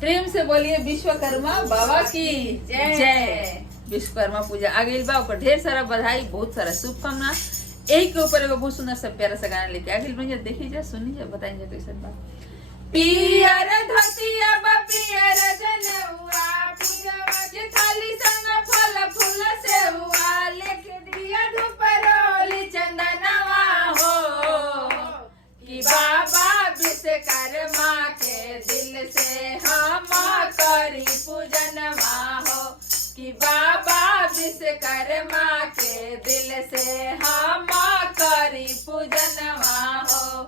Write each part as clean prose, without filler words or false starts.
प्रेम से बोलिए विश्वकर्मा बाबा की जय। विश्वकर्मा पूजा आ गई बा, ओकर ढेर सारा बधाई, बहुत सारा शुभकामना। यही के ऊपर एगो बहुत सुंदर सा प्यारा सा गाना लेके आ गई भैया, देखी जा, सुनी जा, बताई जा कैसन बा। पियर धोतिया बा पियर जनेउआ, पूजवा के थाली संग फल फूल सेउआ, लेके दिया धूप रोली चंदनवा हो, कि बाबा विश्वकर्मा के दिल से हम करी पूजनवा हो, कि बाबा विश्वकर्मा के दिल से हम करी पूजनवा हो।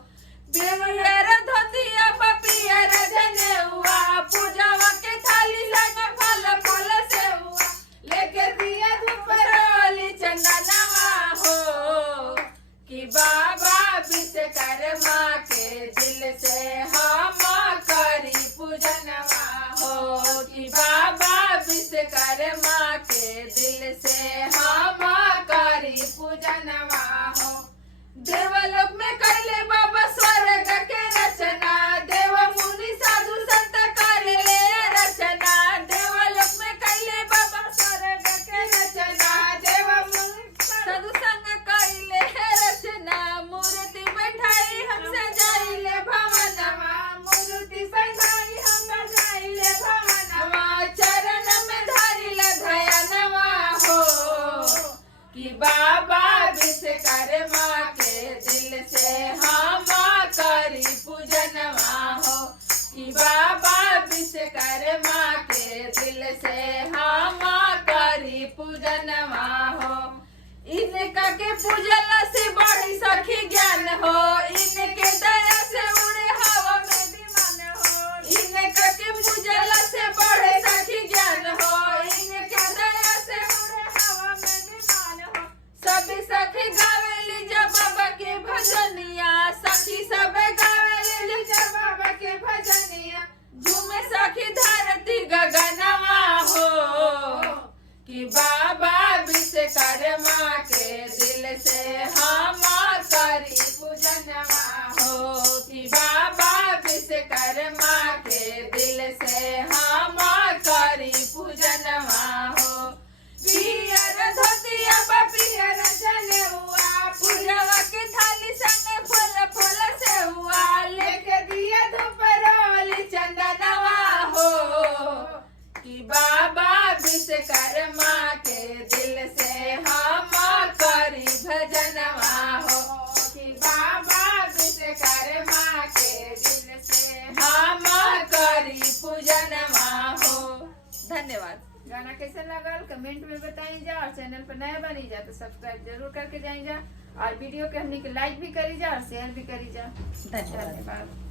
पियर धोतिया पियर जनेउआ, पूजवा के थाली संग फल फूल सेउआ, लेके दिया धूप रोली चंदनवा हो, कि बाबा विश्वकर्मा के दिल से हम करी पूजनवा हो, कि बाबा विश्वकर्मा के दिल से हम करी पूजनवा हो। देवलोक में कैले बाबा स्वर्ग के रचना, देव मुनि साधु संत कर ले रचना, देवलोक में कैले बाबा स्वर्ग के रचना, देव मुनि साधु संग कैले रचना, मूर्ति बैठाई हम सजाइले भवनवा, मूर्ति सजाई हम सजाइले भवनवा, चरण में धरिले धयनवा हो, कि बाबा विश्वकर्मा के दिल से हम करी पूजनवा हो, कि बाबा विश्वकर्मा के दिल से हम करी पूजनवा हो। इनका के पूजला से बड़ी सखी ज्ञान हो, इनके दया से उड़े हवा में विमान हो, इनका के पूजला से बड़े सखी ज्ञान हो, इनके दया से उड़े हवा में विमान हो। सभी सखी गावेली जब बाबा के भजनिया, सखी सब गावेली जब बाबा के भजनिया, झूमे सखी धरती गगनवा हो, कि बाबा विश्वकर्मा के दिल से हम करी पूजनवा हो, कि बाबा विश्वकर्मा के दिल से हम करी पूजनवा हो। पियर धोतिया बा पियर जनेउआ, पूजवा के थाली संग फल फूल सेउआ, लेके दिया धूप रोली चंदनवा हो, कि बाबा विश्वकर्मा के दिल से हम करी भजनवा हो, कि बाबा विश्वकर्मा के दिल से हम करी पूजनवा हो। धन्यवाद। गाना कैसे लगल कमेंट में बताई जा, और चैनल पर नया बनी जा तो सब्सक्राइब जरूर करके जाई जा, और वीडियो के हमनी के लाइक भी करी जा और शेयर भी करी जा। धन्यवाद।